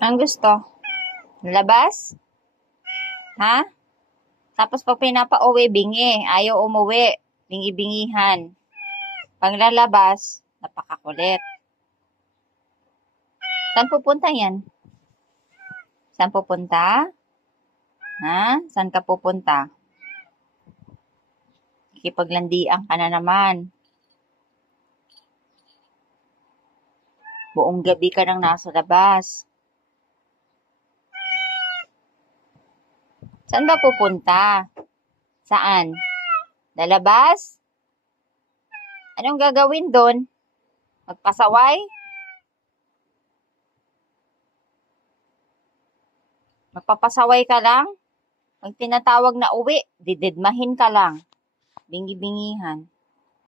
Ang gusto? Labas? Ha? Tapos pag pinapauwi, bingi. Ayaw umuwi. Bingi-bingihan. Pag lalabas, napakakulit. Saan pupunta yan? Saan pupunta? Ha? Saan ka pupunta? Kikipaglandian ka na naman. Buong gabi ka nang nasa labas. Saan ba pupunta? Saan? Lalabas? Anong gagawin doon? Magpasaway? Magpapasaway ka lang? Pag tinatawag na uwi, dididmahin ka lang. Bingi-bingihan.